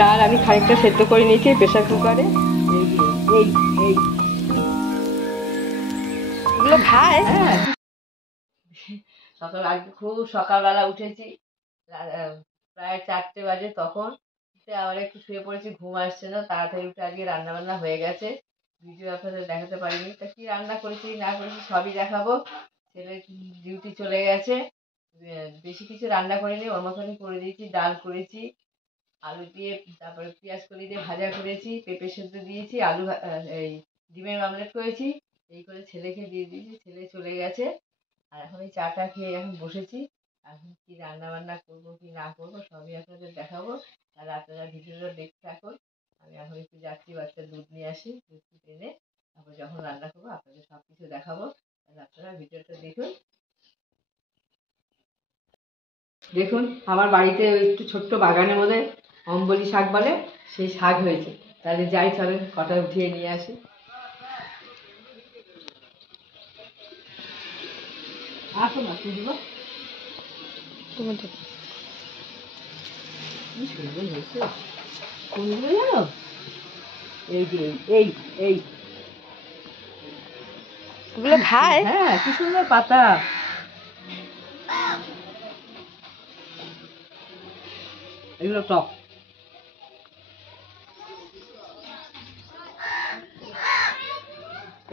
ডাল আমি খানিকটা সেদ্ধ করে নিয়েছি প্রেসার কুকারে। এই এই এগুলো খায়। হ্যাঁ, আজকে খুব সকালবেলা উঠেছি, প্রায় 4টে বাজে। তখন আবার একটু শুয়ে পড়েছি, ঘুম আসছে না। তাড়াতাড়ি উঠে আজকে রান্না বান্না হয়ে গেছে। ভিডিও আপনাদের দেখাতে পারিনি। তা কি রান্না করেছি না করেছি সবই দেখাবো। ছেলে ডিউটি চলে গেছে, বেশি কিছু রান্না করিনি, ওর মতনই করে দিয়েছি। ডাল করেছি আলু দিয়ে, তারপরে পেঁয়াজ কলি দিয়ে ভাজা করেছি, পেঁপে সেদ্ধ দিয়েছি, আলু এই ডিমের অমলেট করেছি। এই করে ছেলেকে দিয়ে দিয়েছি, ছেলে চলে গেছে। আর এখন এই চাটা খেয়ে এখন বসেছি। এখন কি রান্না বান্না করবো কি না করবো সবই আপনাদের দেখাবো। আর আপনারা ভিডিওটা দেখতে থাকুন। আমি এখন একটু যাচ্ছি, বাচ্চার দুধ নিয়ে আসি, দুধ এনে তারপর যখন রান্না করবো আপনাদের সব কিছু দেখাবো। তাহলে আপনারা ভিডিওটা দেখুন। দেখুন আমার বাড়িতে একটু ছোট্ট বাগানের মধ্যে অম্বলি শাক বলে, সেই শাক হয়েছে। তাহলে যাই, চলেন কটা উঠিয়ে নিয়ে আসি। আসো না তুলব, কি সুন্দর হয়েছে কোনগুলো জানো? এই যে এই এই এগুলো খায়। হ্যাঁ, কি সুন্দর পাতা। এগুলো টক।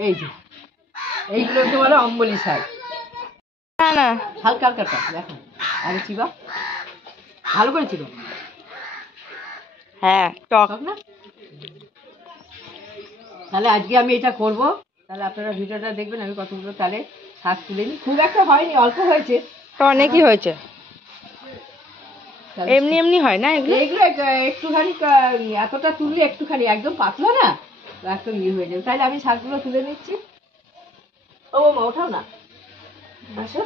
এই যে এইগুলোকে বলে অম্বলি শাক। না না, হালকা হালকা টক। দেখো আগে চিবা, ভালো করে চিবা। হ্যাঁ, টক না। তাহলে আজকে আমি এটা করব। তাহলে আপনারা ভিডিওটা দেখবেন। আমি কতগুলো তাহলে শাক তুলে নিই। খুব একটা হয়নি, অল্প হয়েছে। অনেকই হয়েছে, এমনি এমনি হয় না এগুলো। এগুলো একটুখানি, এতটা তুললে একটুখানি, একদম পাতলা না, একদম ইয়ে হয়ে যাবে। তাহলে আমি শাকগুলো তুলে নিচ্ছি। ও মা, ওঠাও না, আসো।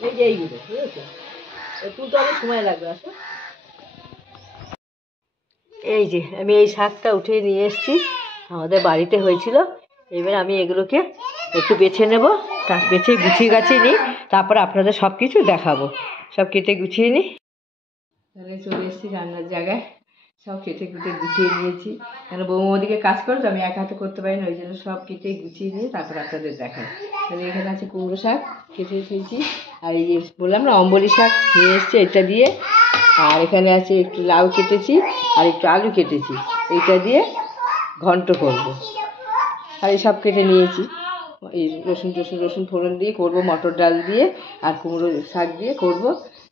এই যে এইগুলো বুঝেছো, তুলতে অনেক সময় লাগবে। আসো। এই যে আমি এই শাকটা উঠিয়ে নিয়ে এসেছি, আমাদের বাড়িতে হয়েছিল। এবার আমি এগুলোকে একটু বেছে নেব, বেছে গুছিয়ে গাছিয়ে নিই, তারপরে আপনাদের সব কিছু দেখাবো। সব কেটে গুছিয়ে নিই। তাহলে চলে এসেছি রান্নার জায়গায়, সব কেটে কুটে গুছিয়ে নিয়েছি। কেন বৌমদিকে কাজ করে তো আমি এক হাতে করতে পারি না, ওই জন্য সব কেটে গুছিয়ে নিয়ে তারপরে আপনাদের দেখাই। তাহলে এখানে আছে কুমড়ো শাক কেটে রেখেছি, আর এই যে বললাম না অম্বলি শাক নিয়ে এসছি, এটা দিয়ে। আর এখানে আছে একটু লাউ কেটেছি আর একটু আলু কেটেছি, এইটা দিয়ে ঘন্ট করব। আর এই সব কেটে নিয়েছি, এই রসুন ফোড়ন দিয়ে করব, মটর ডাল দিয়ে আর কুমড়ো শাক দিয়ে করব।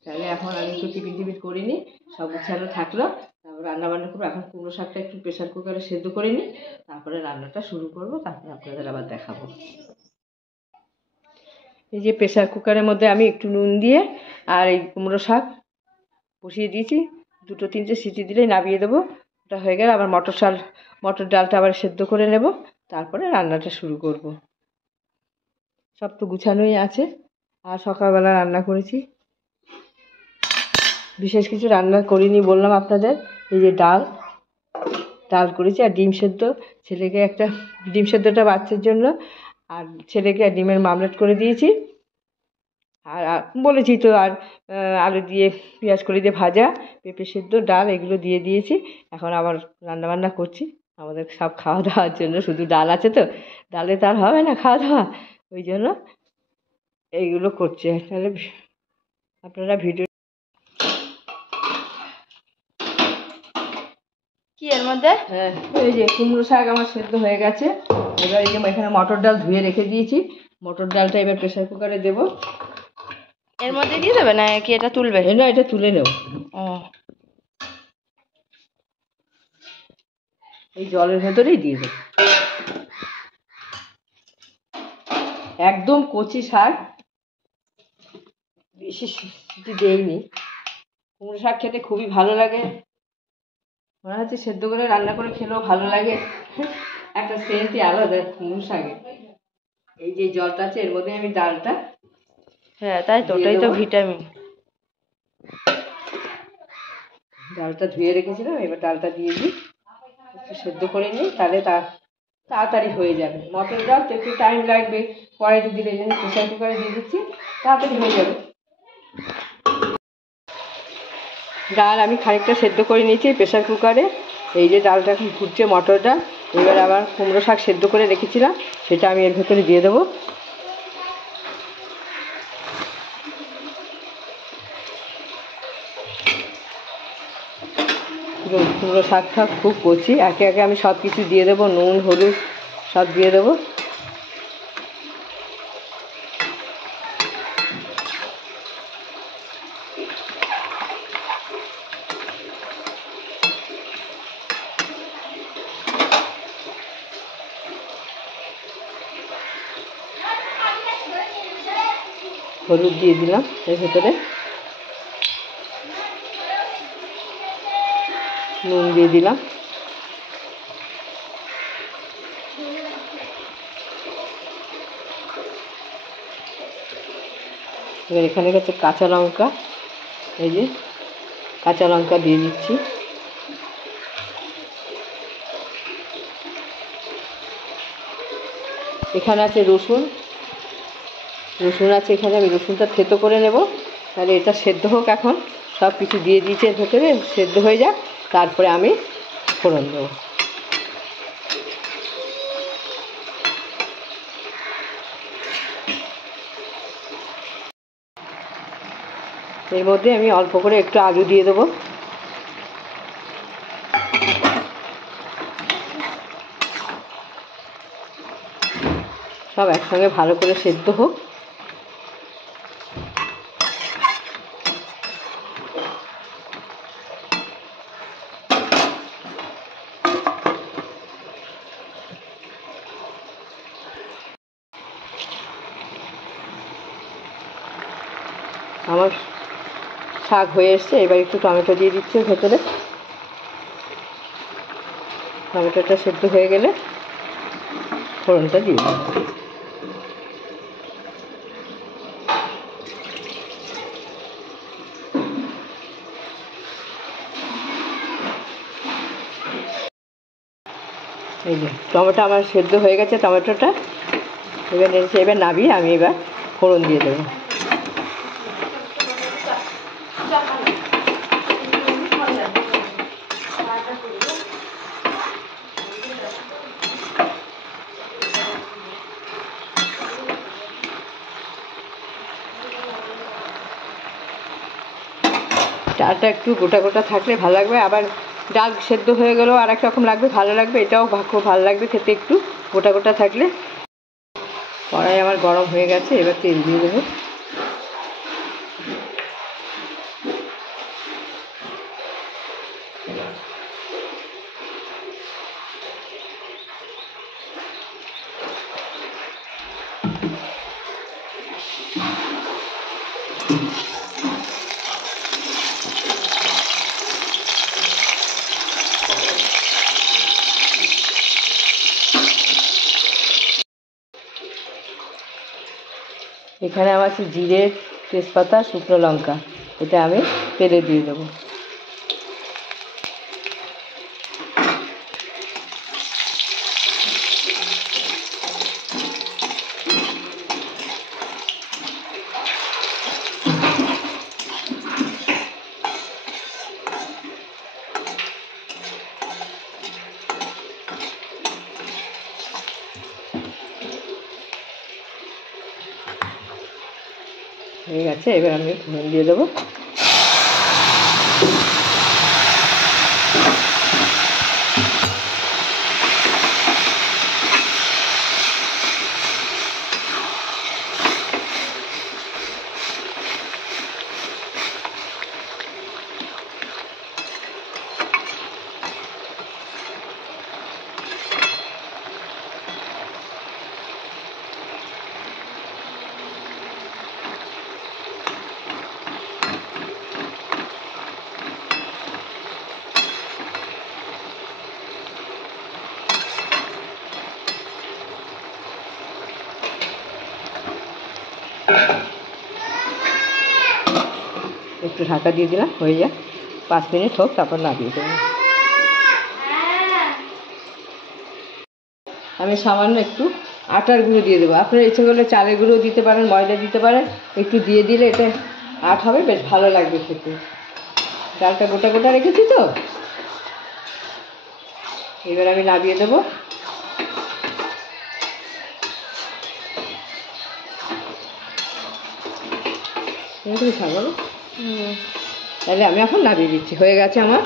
তাহলে এখন আমি একটু টিফিন করিনি, সব গুছানো থাকলো। তারপর রান্না বান্না করবো। এখন কুমড়ো শাকটা একটু প্রেসার কুকারে সেদ্ধ করে নিই, তারপরে রান্নাটা শুরু করব। তারপরে আপনাদের আবার দেখাবো। এই যে প্রেসার কুকারের মধ্যে আমি একটু নুন দিয়ে আর এই কুমড়ো শাক বসিয়ে দিয়েছি। 2-3টে সিটি দিলেই নামিয়ে দেবো। ওটা হয়ে গেলে আবার মটর ডালটা আবার সেদ্ধ করে নেব, তারপরে রান্নাটা শুরু করব। সব তো গুছানোই আছে। আর সকালবেলা রান্না করেছি, বিশেষ কিছু রান্না করিনি বললাম আপনাদের। এই যে ডাল করেছি আর ডিম সেদ্ধ। ছেলেকে একটা ডিম সেদ্ধটা বাচ্চার জন্য, আর ছেলেকে ডিমের মামলেট করে দিয়েছি। আর বলেছি তো, আর আলু দিয়ে পেঁয়াজ কলি দিয়ে ভাজা, পেঁপে সেদ্ধ, ডাল এগুলো দিয়ে দিয়েছি। এখন আবার রান্নাবান্না করছি আমাদের সব খাওয়া দাওয়ার জন্য। শুধু ডাল আছে তো, ডালে তো আর হবে না খাওয়া দাওয়া, ওই জন্য এইগুলো করছে। তাহলে আপনারা ভিডিও কি এর মধ্যে, হ্যাঁ এই যে কুমড়ো শাক আমার সেদ্ধ হয়ে গেছে। এবার এই যে এখানে মটর ডাল ধুয়ে রেখে দিয়েছি, মটর ডালটা এবার প্রেসার কুকারে দেবো। এর মধ্যে দিয়ে দেবে না কি এটা তুলবে? না, এটা তুলে নেব। ও, এই জলের ভেতরেই দিয়ে দেবো। একদম কচি শাক, বেশি সিটি দেইনি। কুমড়ো শাক খেতে খুবই ভালো লাগে, মনে হচ্ছে সেদ্ধ করে রান্না করে খেলেও ভালো লাগে। একটা সেন্টই আলাদা কুমড়ো শাকে। এই যে জলটা আছে এর মধ্যে আমি ডালটা, হ্যাঁ তাই তো, ওটাই তো ভিটামিন। ডালটা ধুয়ে রেখেছিলাম, এবার ডালটা দিয়ে দিই, একটু সেদ্ধ করে নিই, তাহলে তাড়াতাড়ি হয়ে যাবে। মটর ডাল তো একটু টাইম লাগবে, কড়াইতে দিলে, প্রেসার কুকারে দিয়ে দিচ্ছি, তাড়াতাড়ি হয়ে যাবে। ডাল আমি খানিকটা সেদ্ধ করে নিয়েছি প্রেসার কুকারে। এই যে ডালটা এখন ফুটছে, মটর ডাল। এবার আবার কুমড়ো শাক সেদ্ধ করে রেখেছিলাম, সেটা আমি এর ভেতরে দিয়ে দেবো। কুমড়ো শাকটা খুব কচি, একে একে আমি সব কিছু দিয়ে দেবো, নুন হলুদ সব দিয়ে দেবো। হলুদ দিয়ে দিলাম এর ভেতরে, নুন দিয়ে দিলাম। এবার এখানে হচ্ছে কাঁচা লঙ্কা, এই যে কাঁচা লঙ্কা দিয়ে দিচ্ছি। এখানে আছে রসুন, আছে এখানে, আমি রসুনটা থেতো করে নেব। তাহলে এটা সেদ্ধ হোক, এখন সব কিছু দিয়ে দিয়েছি এর ভেতরে, সেদ্ধ হয়ে যাক, তারপরে আমি ফোড়ন দেবো। এর মধ্যে আমি অল্প করে একটু আলু দিয়ে দেবো। সব একসঙ্গে ভালো করে সেদ্ধ হোক। আমার শাক হয়ে এসছে, এবার একটু টমেটো দিয়ে দিচ্ছি ভেতরে। টমেটোটা সেদ্ধ হয়ে গেলে ফোড়নটা দিয়ে দেবো। এই যে টমেটো আমার সেদ্ধ হয়ে গেছে, টমেটোটা এবার নামিয়ে আমি এবার ফোড়ন দিয়ে দেবো। ডালটা একটু গোটা গোটা থাকলে ভালো লাগবে, আবার ডাল সেদ্ধ হয়ে গেলেও আর এক রকম লাগবে, ভালো লাগবে, এটাও খুব ভালো লাগবে খেতে একটু গোটা গোটা থাকলে। কড়াই আমার গরম হয়ে গেছে, এবার তেল দিয়ে দেবো। এখানে আমার আছে জিরে, তেজপাতা, শুকনো লঙ্কা, এটা আমি তেলে দিয়ে দেবো। হয়ে গেছে, এবার আমি ফোড়ন দিয়ে দেবো। একটু ঢাকা দিয়ে দিলাম, হয়ে যাক, 5 মিনিট হোক, তারপর নামিয়ে দেবো। আমি সামান্য একটু আটার গুঁড়ো দিয়ে দেবো, আপনারা ইচ্ছে করলে চালের গুঁড়ো দিতে পারেন, ময়দা দিতে পারেন, একটু দিয়ে দিলে এটা আট হবে, বেশ ভালো লাগবে খেতে। ডালটা গোটা গোটা রেখেছি তো, এবার আমি নামিয়ে দেবো। তাহলে আমি এখন নামিয়ে দিচ্ছি, হয়ে গেছে আমার।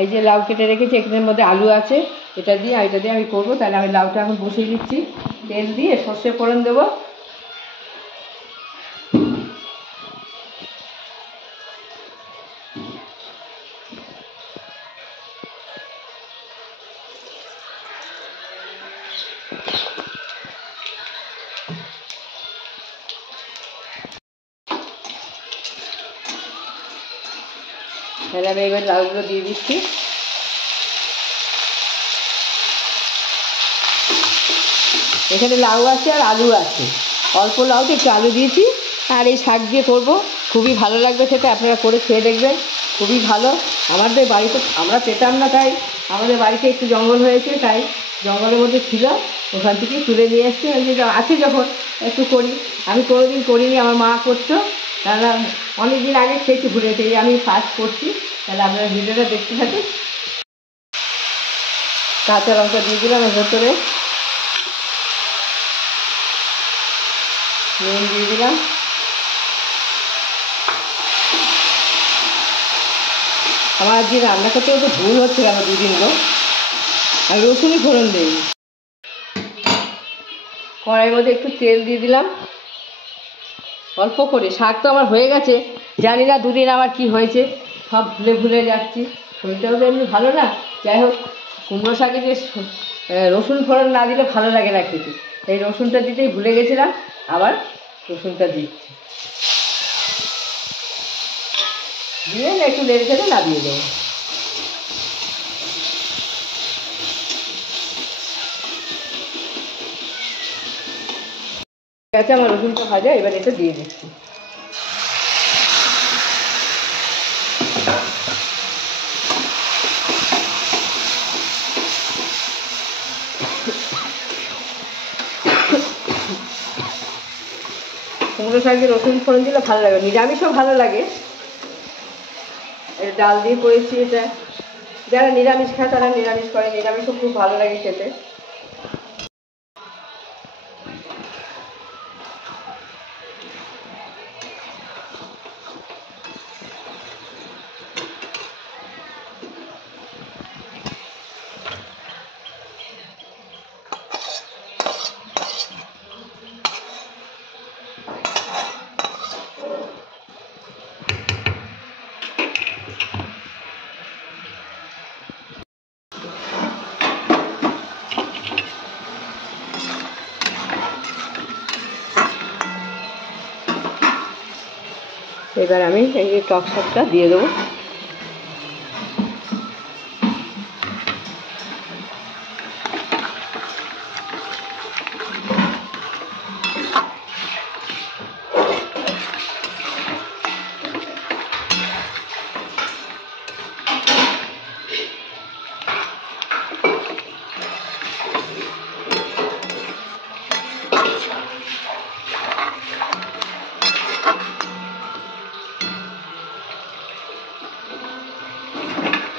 এই যে লাউ কেটে রেখেছি, এখানের মধ্যে আলু আছে, এটা দিয়ে আমি করবো। তাহলে আমি লাউটা এখন বসিয়ে দিচ্ছি, তেল দিয়ে সর্ষে ফোড়ন দেবো। তাহলে আমি এবার লাউগুলো দিয়ে দিচ্ছি। এখানে লাউ আছে আর আলু আছে, অল্প লাউতে একটু আলু দিয়েছি। আর এই শাক দিয়ে করবো, খুবই ভালো লাগবে খেতে, আপনারা করে খেয়ে দেখবেন, খুবই ভালো। আমাদের বাড়িতে আমরা পেতাম না, তাই আমাদের বাড়িতে একটু জঙ্গল হয়েছে, তাই জঙ্গলের মধ্যে ছিল, ওখান থেকে তুলে নিয়ে এসছি। আছে যখন একটু করি, আমি কোনোদিন করিনি, আমার মা করতো, তাহলে অনেক দিন আগে খেয়েছি, ভুলেছি, আমি ফার্স্ট করছি। তাহলে আপনারা ভিডিওটা দেখতে থাকুন। কাঁচা লঙ্কা দিয়ে দিলাম এর ভেতরে, নুন দিয়ে দিলাম। আমার আজকে রান্না করতে তো ভুল হচ্ছে কেন, দুদিন গো, আমি রসুনই ফোড়ন দিই। কড়াইয়ের মধ্যে একটু তেল দিয়ে দিলাম অল্প করে। শাক তো আমার হয়ে গেছে, জানি না দুদিন আমার কি হয়েছে, সব ভুলে ভুলে যাচ্ছি, শরীরটাও তো এমনি ভালো না। যাই হোক, কুমড়ো শাকে যে রসুন ফোড়ন না দিলে ভালো লাগে না খেতে, এই রসুনটা দিতেই ভুলে গেছিলাম, আবার রসুনটা দিচ্ছি, দিয়ে একটু নেড়ে চেড়ে নামিয়ে দেবো। ঠিক আছে, আমার রসুনটা ভাজা, এবার এটা দিয়ে দিচ্ছি। কুমড়ো শাকে রসুন ফোড়ন দিলে ভালো লাগে, নিরামিষও ভালো লাগে। এটা ডাল দিয়ে করেছি, এটা যারা নিরামিষ খায় তারা নিরামিষ করে, নিরামিষও খুব ভালো লাগে খেতে। এবার আমি এই টক শাকটা দিয়ে দেবো।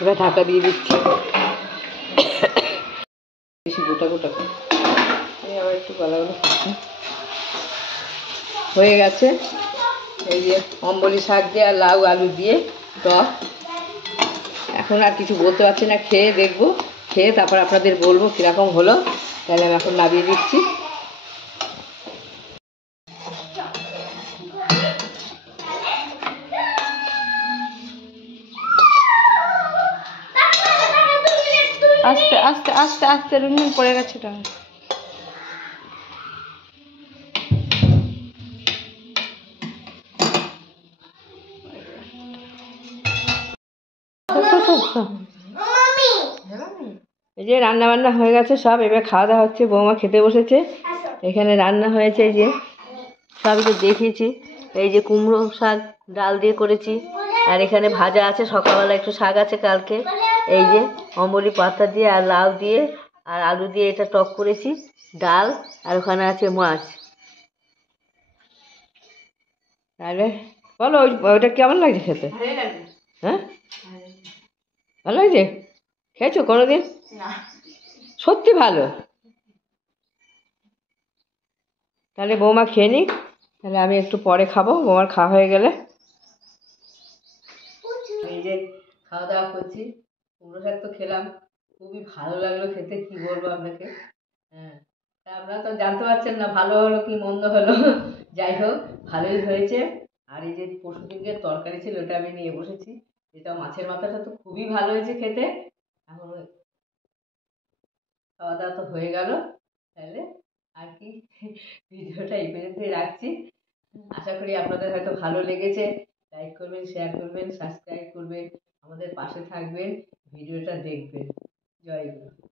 এবার ঢাকা দিয়ে দিচ্ছি, বেশি গোটা গোটা করে আবার একটু গলাগুলো হয়ে গেছে। এই যে অম্বলি শাক দিয়ে আর লাউ আলু দিয়ে টক, এখন আর কিছু বলতে পারছি না, খেয়ে দেখবো, খেয়ে তারপর আপনাদের বলবো কীরকম হলো। তাহলে আমি এখন নামিয়ে দিচ্ছি। আস্তে আস্তে আস্তে আস্তে রুনঝুন পড়ে গেছে এটা। এই যে রান্না বান্না হয়ে গেছে সব, এবার খাওয়া দাওয়া হচ্ছে, বৌমা খেতে বসেছে। এখানে রান্না হয়েছে, এই যে সবই তো দেখিয়েছি। এই যে কুমড়ো শাক ডাল দিয়ে করেছি। আর এখানে ভাজা আছে, সকালবেলা একটু শাক আছে কালকে, এই যে অমরি পাতা দিয়ে আর লাউ দিয়ে আর আলু দিয়ে এটা টক করেছি, ডাল, আর ওখানে আছে মাছ। তাহলে বলো ওইটা কেমন লাগছে খেতে? হ্যাঁ, ভালো লাগছে? খেয়েছো কোনো দিন? সত্যি ভালো। তাহলে বৌমা খেয়ে নিক, তাহলে আমি একটু পরে খাবো, বৌমার খাওয়া হয়ে গেলে। এই যে খাওয়া দাওয়া করছি, কুমড়ো শাক তো খেলাম, খুবই ভালো লাগলো খেতে, কি বলবো আপনাকে। হ্যাঁ, তা আপনারা তো জানতে পারছেন না ভালো হলো কি মন্দ হলো। যাই হোক, ভালোই হয়েছে। আর এই যে পরশুদিনকে তরকারি ছিল ওটা আমি নিয়ে বসেছি, যেটা মাছের মাথাটা তো খুবই ভালো হয়েছে খেতে। এখন খাওয়া দাওয়া তো হয়ে গেল, তাহলে আর কি, ভিডিওটা এই পর্যন্তই রাখছি। আশা করি আপনাদের হয়তো ভালো লেগেছে। লাইক করবেন, শেয়ার করবেন, সাবস্ক্রাইব করবেন, আমাদের পাশে থাকবেন, ভিডিওটা দেখবেন।